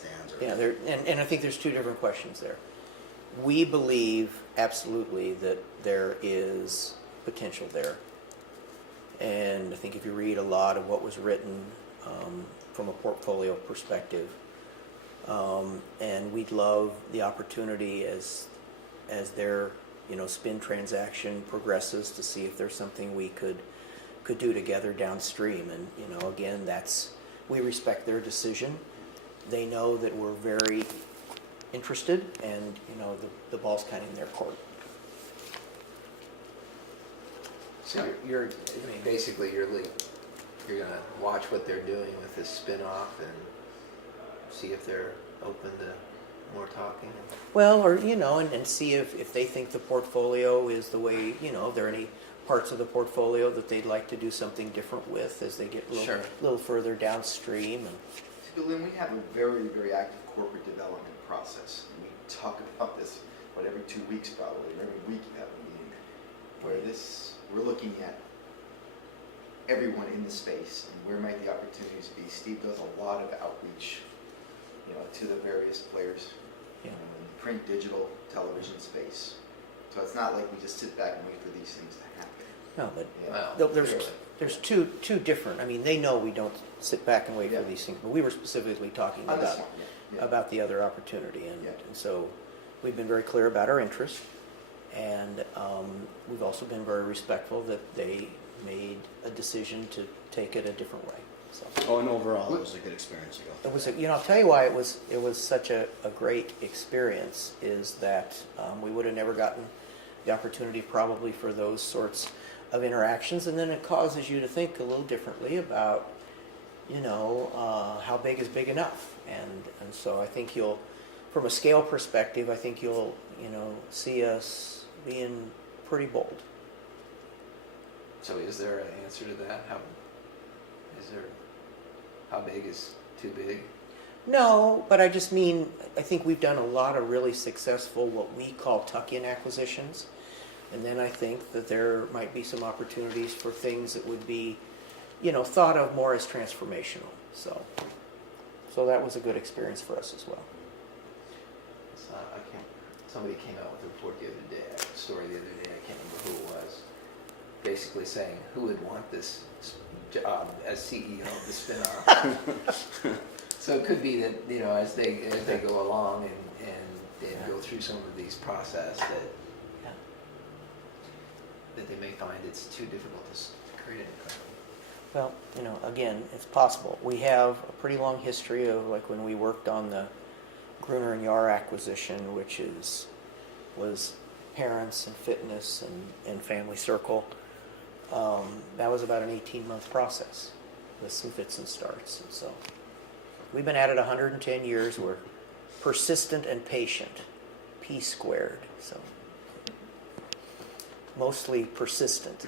that stands. Or Yeah, and I think there's two different questions there. We believe absolutely that there is potential there. And I think if you read a lot of what was written from a portfolio perspective, and we'd love the opportunity as their spin transaction progresses to see if there's something we could do together downstream. And again, we respect their decision. They know that we're very interested, and the ball's kind of in their court. So basically you're going to watch what they're doing with this spin-off and see if they're open to more talking. Well, or and see if they think the portfolio is the way, if there are any parts of the portfolio that they'd like to do something different with as they get a little further downstream. And So, Lynn, we have a very, very active corporate development process. And we talk about this, every 2 weeks probably, or every week you have a meeting where we're looking at everyone in the space and where might the opportunities be. Steve does a lot of outreach, to the various players in the print, digital, television space. So it's not like we just sit back and wait for these things to happen. no, but there's two different. I mean, they know we don't sit back and wait for these things, but we were specifically talking about the other opportunity, and so we've been very clear about our interest, and we've also been very respectful that they made a decision to take it a different way. So. and overall, it was a good experience to go through. It was, I'll tell you why it was such a great experience is that we would have never gotten the opportunity probably for those sorts of interactions, and then it causes you to think a little differently about, how big is big enough, and so I think from a scale perspective, I think you'll see us being pretty bold. So is there an answer to that? How big is too big? No, but I just mean, I think we've done a lot of really successful, what we call tuck-in acquisitions. And then I think that there might be some opportunities for things that would be, thought of more as transformational. So that was a good experience for us as well. Somebody came out with a report the other day, a story the other day, I can't remember who it was, basically saying, who would want this job as CEO of the spin-off? So it could be that, as they go along and go through some of these process that they may find it's too difficult to create a company. Well, again, it's possible. We have a pretty long history of, like, when we worked on the Gruner and Yar acquisition, which was parents and fitness and family circle. That was about an 18-month process with some fits and starts. And so we've been at it 110 years. We're persistent and patient, P squared. So mostly persistent.